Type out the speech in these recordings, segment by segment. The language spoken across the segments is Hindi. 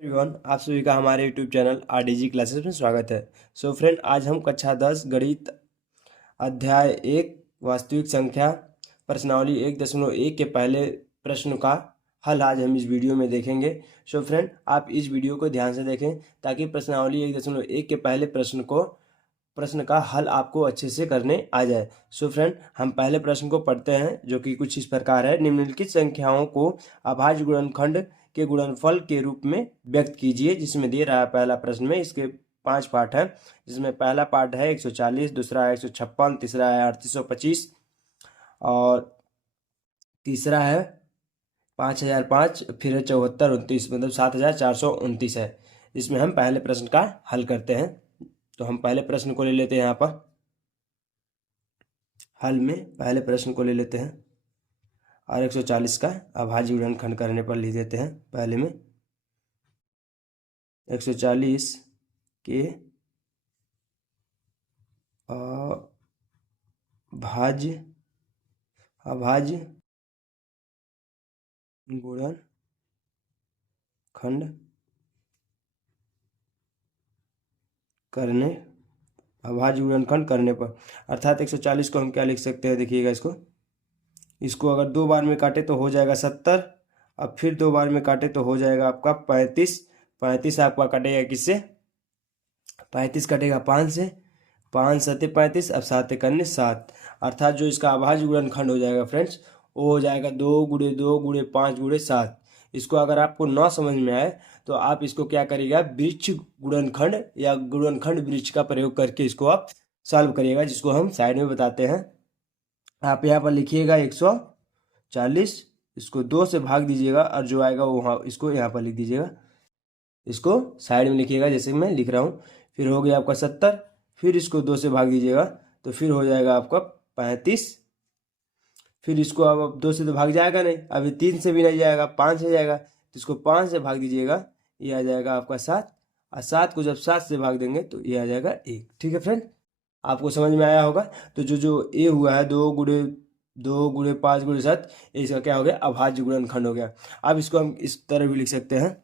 एवरीवन, आप सभी का हमारे यूट्यूब चैनल आरडीजी क्लासेस में स्वागत है। सो फ्रेंड, आज हम कक्षा 10 गणित अध्याय 1 वास्तविक संख्या प्रश्नावली 1.1 के पहले प्रश्न का हल आज हम इस वीडियो में देखेंगे। सो फ्रेंड, आप इस वीडियो को ध्यान से देखें ताकि प्रश्नावली 1.1 के पहले प्रश्न का हल आपको अच्छे से करने आ जाए। सो फ्रेंड, हम पहले प्रश्न को पढ़ते हैं, जो कि कुछ इस प्रकार है। निम्नलिखित संख्याओं को अभाज्य गुणनखंड के गुणनफल के रूप में व्यक्त कीजिए, जिसमें दे रहा है पहला प्रश्न में। इसके 5 पार्ट हैं, जिसमें पहला पार्ट है 140, दूसरा है 156, तीसरा है 3825 और तीसरा है 5005, फिर है 7429, मतलब 7429 है। इसमें हम पहले प्रश्न का हल करते हैं। तो हम पहले प्रश्न को ले लेते हैं। यहाँ पर हल में पहले प्रश्न को ले लेते हैं और 140 का अभाज्य गुणनखंड करने पर लिख देते हैं। पहले में 140 के अभाज्य गुणनखंड करने पर, अर्थात 140 को हम क्या लिख सकते हैं, देखिएगा। इसको अगर 2 बार में काटे तो हो जाएगा 70, अब फिर 2 बार में काटे तो हो जाएगा आपका 35। 35 आपका कटेगा किससे? 35 कटेगा 5 से, 5 सत्ते 35, अब 7 करने 7, अर्थात जो इसका अभाज्य गुणनखंड हो जाएगा फ्रेंड्स, वो हो जाएगा 2 गुणे 2 गुणे 5 गुणे 7। इसको अगर आपको ना समझ में आए तो आप इसको क्या करिएगा, वृक्ष गुणनखंड या गुणनखंड वृक्ष का प्रयोग करके इसको आप सॉल्व करिएगा, जिसको हम साइड में बताते हैं। आप यहाँ पर लिखिएगा 140, इसको 2 से भाग दीजिएगा और जो आएगा वो वहाँ इसको यहाँ पर लिख दीजिएगा। इसको साइड में लिखिएगा जैसे मैं लिख रहा हूँ। फिर हो गया आपका 70, फिर इसको 2 से भाग दीजिएगा तो फिर हो जाएगा आपका 35। फिर इसको अब 2 से तो भाग जाएगा नहीं, अभी 3 से भी नहीं जाएगा, 5 से जाएगा, तो इसको 5 से भाग दीजिएगा, ये आ जाएगा आपका 7, और 7 को जब 7 से भाग देंगे तो ये आ जाएगा 1। ठीक है फ्रेंड, आपको समझ में आया होगा। तो जो ए हुआ है 2 गुणे 2 गुणे 5 गुणे 7, इसका क्या हो गया, अभाज्य गुणनखंड हो गया। अब इसको हम इस तरह भी लिख सकते हैं,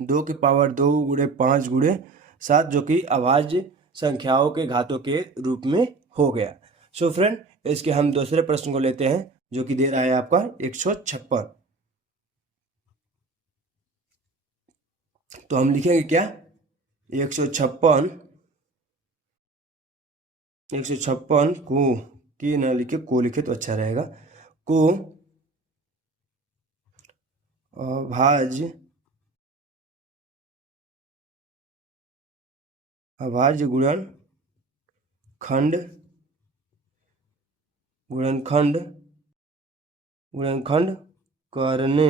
2 की पावर 2 गुणे 5 गुणे 7, जो कि अभाज्य संख्याओं के घातों के रूप में हो गया। सो फ्रेंड, इसके हम दूसरे प्रश्न को लेते हैं, जो कि दे रहा है आपका 156। तो हम लिखेंगे क्या, 156 को की ना लिखे, को लिखे तो अच्छा रहेगा, को अभाज्य गुणनखंड करने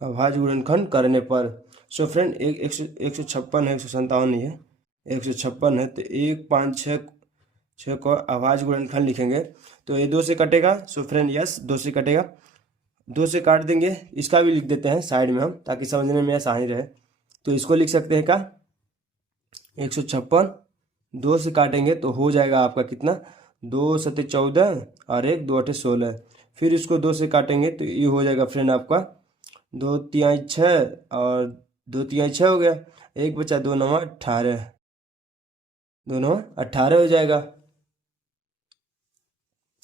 अभाज्य गुणनखंड करने पर। सो फ्रेंड, 156 है, 157 नहीं है, 156 है, तो 1 5 6 को अभाज्य गुणनखंड लिखेंगे तो ये 2 से कटेगा। सो फ्रेंड, यस, 2 से कटेगा, 2 से काट देंगे। इसका भी लिख देते हैं साइड में हम, ताकि समझने में आसानी रहे। तो इसको लिख सकते हैं क्या, 156 2 से काटेंगे तो हो जाएगा आपका कितना, 2 सत्ते 14 और 1 2 अठे 16। फिर इसको 2 से काटेंगे तो ये हो जाएगा फ्रेंड आपका 2 तिहाई 6 और 2 तिहाई 6 हो गया, 1 बचा 2 9 18, 2 9 18 हो जाएगा।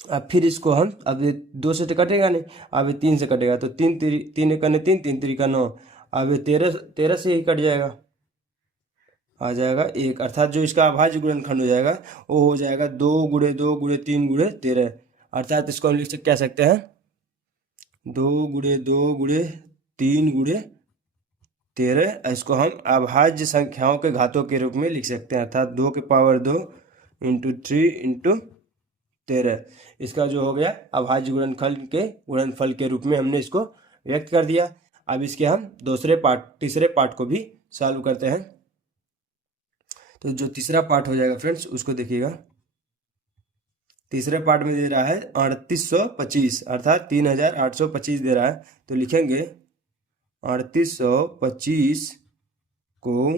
अब फिर इसको हम, अब 2 से तो कटेगा नहीं, अब 3 से कटेगा, तो 3 एक करने 3, 3 3 9, अब 13 से ही कट जाएगा, आ जाएगा 1, अर्थात जो इसका अभाज्य गुणनखंड हो जाएगा वो हो जाएगा 2 गुणे 2 गुणे 3 गुणे 13, अर्थात इसको हम लिख सकते, कह सकते हैं 2 गुणे 2 गुणे 3 गुणे 13। इसको हम अभाज्य संख्याओं के घातों के रूप में लिख सकते हैं, अर्थात 2 की पावर 2 इंटू 3 इंटू 13। इसका जो हो गया अभाज्य गुणनखंड के गुणनफल के रूप में हमने इसको व्यक्त कर दिया। अब इसके हम तीसरे पार्ट को भी सॉल्व करते हैं। तो जो तीसरा पार्ट हो जाएगा फ्रेंड्स, उसको देखिएगा। तीसरे पार्ट में दे रहा है 3825, अर्थात 3825 दे रहा है। तो लिखेंगे 3825 को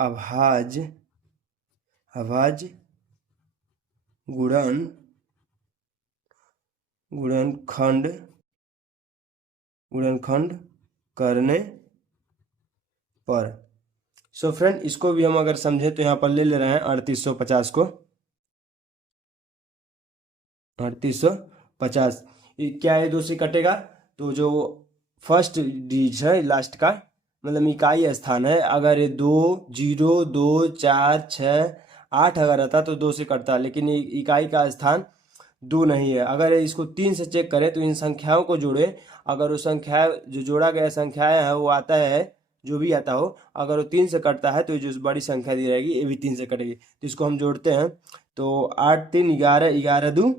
अभाज्य गुणनखंड गुणनखंड करने पर। सो फ्रेंड, इसको भी हम अगर समझे तो यहाँ पर ले रहे हैं 3850 को। 3850 क्या है, दो से कटेगा तो जो फर्स्ट डिजिट है लास्ट का, मतलब इकाई स्थान है, अगर ये 2 0 2 4 6 8 अगर रहता तो 2 से कटता, लेकिन ये इकाई का स्थान 2 नहीं है। अगर इसको 3 से चेक करें तो इन संख्याओं को जोड़े, अगर वो संख्या जो जोड़ा गया संख्याएं है वो आता है, जो भी आता हो, अगर वो 3 से कटता है तो जो बड़ी संख्या दी रहेगी ये भी 3 से कटेगी। तो इसको हम जोड़ते हैं तो 8 3 11, 11 2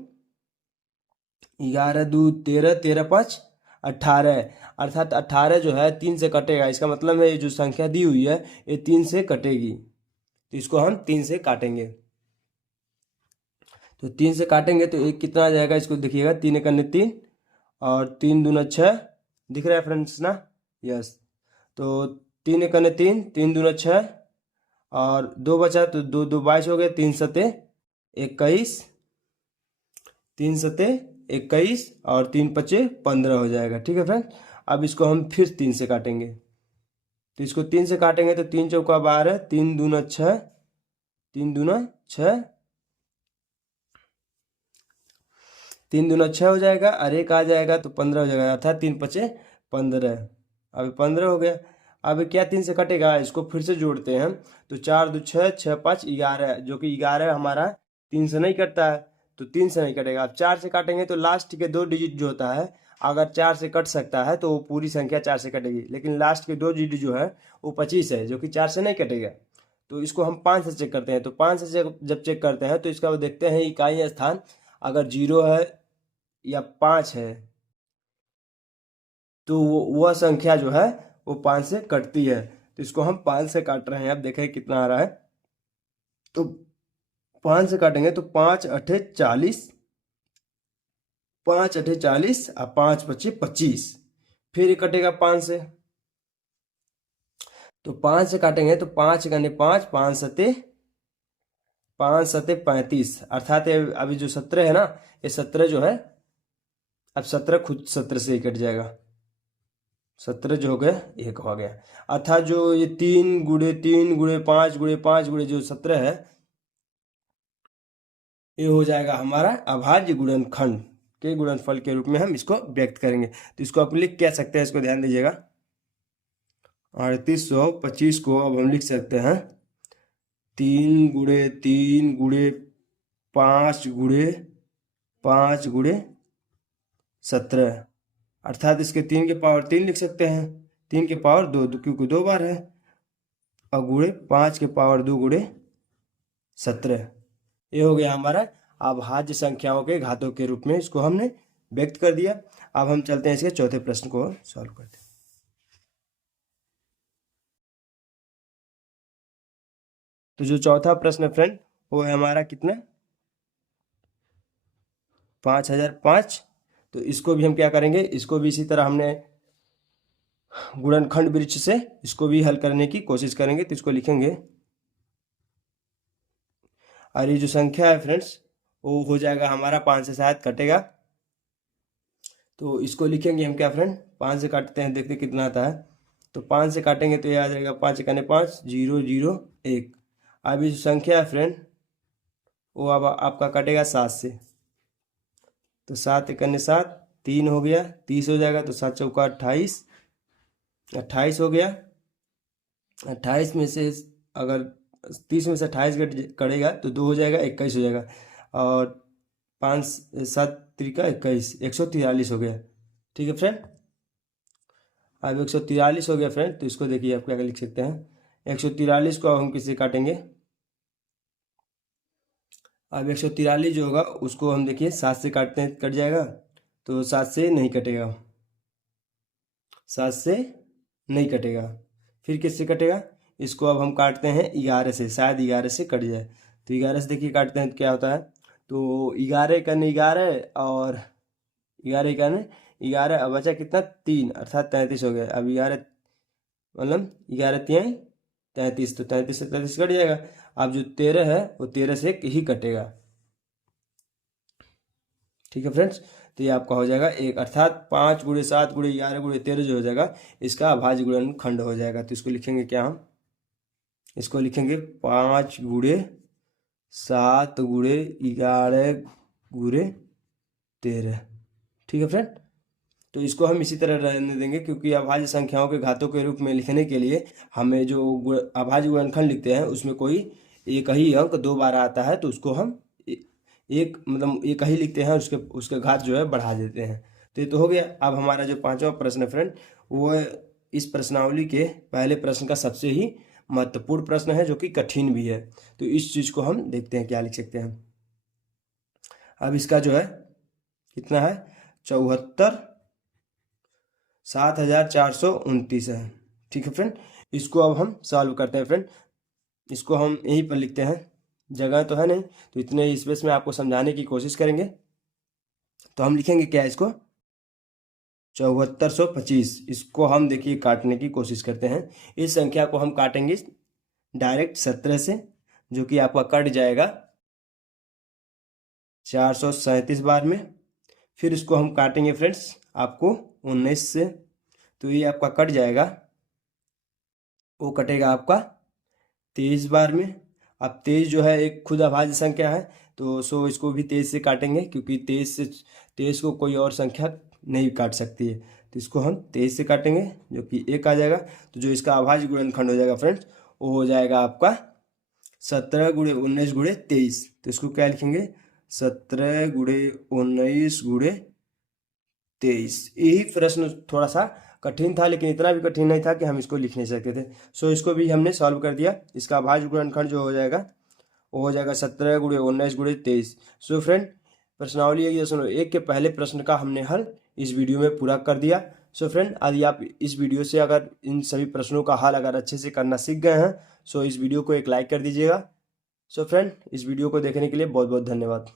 11 2 13, 13 5 18, अर्थात 18 जो है 3 से कटेगा। इसका मतलब है ये जो संख्या दी हुई है ये 3 से कटेगी, तो इसको हम 3 से काटेंगे। तो 3 से काटेंगे तो एक कितना आ जाएगा, इसको देखिएगा, 3 एक अन्य 3 और 3 दूना 6, दिख रहा है फ्रेंड्स ना? यस। तो 3 एक अन्य 3, 3 दूना 6 और 2 बचा तो 2 2 22 हो गए, 3 सते 21, 3 सते 21 और 3 पचे 15 हो जाएगा। ठीक है फ्रेंड, अब इसको हम फिर 3 से काटेंगे। तो इसको 3 से काटेंगे तो 3 चौका 12, 3 दूना 6, 3 दूना 6, 3 दूना 6 हो जाएगा और एक आ जाएगा तो 15 हो जाएगा, अर्थात 3 पचे 15। अब 15 हो गया। अब क्या 3 से कटेगा, इसको फिर से जोड़ते हैं तो 4 2 6, 6 5 11, जो कि 11 हमारा 3 से नहीं कटता है, तो 3 से नहीं कटेगा। अब 4 से काटेंगे तो लास्ट के 2 डिजिट जो होता है, अगर 4 से कट सकता है तो वो पूरी संख्या 4 से कटेगी, लेकिन लास्ट के 2 डिजिट जो है वो 25 है, जो कि 4 से नहीं कटेगा। तो इसको हम 5 से चेक करते हैं। तो 5 से जब चेक करते हैं तो इसका देखते हैं इकाई स्थान, अगर 0 है या 5 है तो वह संख्या जो है वो 5 से कटती है। तो इसको हम 5 से काट रहे हैं। अब देखें कितना आ रहा है, तो 5 से काटेंगे तो 5 अठे 40, 5 अठे 40 और 5 पचे 25, फिर ये कटेगा 5 से। तो 5 से काटेंगे तो 5 गने 5, 5 सते 35, अर्थात अभी जो 17 है ना, ये 17 जो है, अब 17 खुद 17 से ही कट जाएगा, 17 जो हो गया 1 हो गया, अर्थात जो ये 3 गुणे 3 गुणे 5 गुणे 5 गुणे जो 17 है, ये हो जाएगा हमारा अभाज्य गुणनखंड के गुणनफल के रूप में हम इसको व्यक्त करेंगे। तो इसको आप लिख क्या सकते हैं, इसको ध्यान दीजिएगा। 3825 को अब हम लिख सकते हैं 3 गुणे 3 गुणे 5 गुणे 5 गुणे 17, अर्थात इसके 3 के पावर 3 लिख सकते हैं, 3 के पावर 2 क्योंकि 2 बार है, और गुणे 5 के पावर 2 गुणे 17। ये हो गया हमारा अभाज्य संख्याओं के घातों के रूप में, इसको हमने व्यक्त कर दिया। अब हम चलते हैं इसके चौथे प्रश्न को सॉल्व करते हैं। तो जो चौथा प्रश्न है फ्रेंड, वो है हमारा कितना, 5005। तो इसको भी हम क्या करेंगे, इसको भी इसी तरह हमने गुणनखंड वृक्ष से इसको भी हल करने की कोशिश करेंगे। तो इसको लिखेंगे, और ये जो संख्या है फ्रेंड्स वो हो जाएगा हमारा 5 से शायद कटेगा, तो इसको लिखेंगे हम क्या फ्रेंड, 5 से काटते हैं, देखते कितना आता है। तो 5 से काटेंगे तो ये आ जाएगा 5 एकाने 5, 0 0 1। अब ये जो संख्या है फ्रेंड वो अब आपका कटेगा 7 से, तो 7 एकाने 7, 3 हो गया, 30 हो जाएगा, तो 7 चौका 28, 28 हो गया। 28 में से अगर 30 में से 28 कटेगा तो 2 हो जाएगा, 21 हो जाएगा, और 5 7 त्रिका 21, 143 हो गया। ठीक है फ्रेंड, अब 143 हो गया फ्रेंड। तो इसको देखिए आप क्या लिख सकते हैं, 143 को अब हम किससे काटेंगे। अब 143 जो होगा उसको हम देखिए 7 से काटते हैं, कट जाएगा, तो 7 से नहीं कटेगा, 7 से नहीं कटेगा, फिर किससे कटेगा, इसको अब हम काटते हैं 11 से, शायद 11 से कट जाए। तो 11 से देखिए काटते हैं तो क्या होता है, तो 11 कन 11 और 11 कन 11, अब बचा कितना 3, अर्थात 33 हो गया। अब 11 मतलब 11 3 33, तो 33 से 33 कट जाएगा। अब जो 13 है वो 13 से ही कटेगा। ठीक है फ्रेंड्स, तो ये आपका हो जाएगा 1, अर्थात 5 गुणे 7 गुणे 11 गुणे 13 जो हो जाएगा इसका अभाज्य गुणनखंड हो जाएगा। तो इसको लिखेंगे क्या हम, इसको लिखेंगे 5 गुणे 7 गुणे 11 गुणे 13। ठीक है फ्रेंड, तो इसको हम इसी तरह रहने देंगे, क्योंकि अभाज्य संख्याओं के घातों के रूप में लिखने के लिए हमें जो अभाज्य गुणनखंड लिखते हैं उसमें कोई एक ही अंक 2 बार आता है, तो उसको हम एक मतलब एक ही लिखते हैं, उसके उसके घात जो है बढ़ा देते हैं। तो ये तो हो गया। अब हमारा जो 5वां प्रश्न है फ्रेंड, वो इस प्रश्नावली के पहले प्रश्न का सबसे ही महत्वपूर्ण प्रश्न है, जो कि कठिन भी है। तो इस चीज को हम देखते हैं क्या लिख सकते हैं। अब इसका जो है कितना है, 74,7,429 है। ठीक है फ्रेंड, इसको अब हम सॉल्व करते हैं फ्रेंड। इसको हम यहीं पर लिखते हैं, जगह तो है नहीं, तो इतने स्पेस में आपको समझाने की कोशिश करेंगे। तो हम लिखेंगे क्या इसको, 7425। इसको हम देखिए काटने की कोशिश करते हैं। इस संख्या को हम काटेंगे डायरेक्ट 17 से, जो कि आपका कट जाएगा 437 बार में। फिर इसको हम काटेंगे फ्रेंड्स आपको 19 से, तो ये आपका कट जाएगा, वो कटेगा आपका 23 बार में। अब 23 जो है एक खुद अभाज्य संख्या है, तो इसको भी 23 से काटेंगे, क्योंकि 23 को कोई और संख्या नहीं काट सकती है। तो इसको हम 23 से काटेंगे, जो कि 1 आ जाएगा। तो जो इसका अभाज्य गुणनखंड हो जाएगा फ्रेंड्स, वो हो जाएगा आपका 17 गुणे 19 गुणे 23। तो इसको क्या लिखेंगे, 17 गुणे 19 गुणे 23। यही प्रश्न थोड़ा सा कठिन था, लेकिन इतना भी कठिन नहीं था कि हम इसको लिख नहीं सकते थे। इसको भी हमने सॉल्व कर दिया। इसका अभाज्य गुणनखंड जो हो जाएगा वो हो जाएगा 17 गुणे 19 गुणे 23। फ्रेंड, प्रश्नावली 1.1 के पहले प्रश्न का हमने हल इस वीडियो में पूरा कर दिया। फ्रेंड, यदि आप इस वीडियो से अगर इन सभी प्रश्नों का हल अगर अच्छे से करना सीख गए हैं, इस वीडियो को एक लाइक कर दीजिएगा। फ्रेंड, इस वीडियो को देखने के लिए बहुत बहुत धन्यवाद।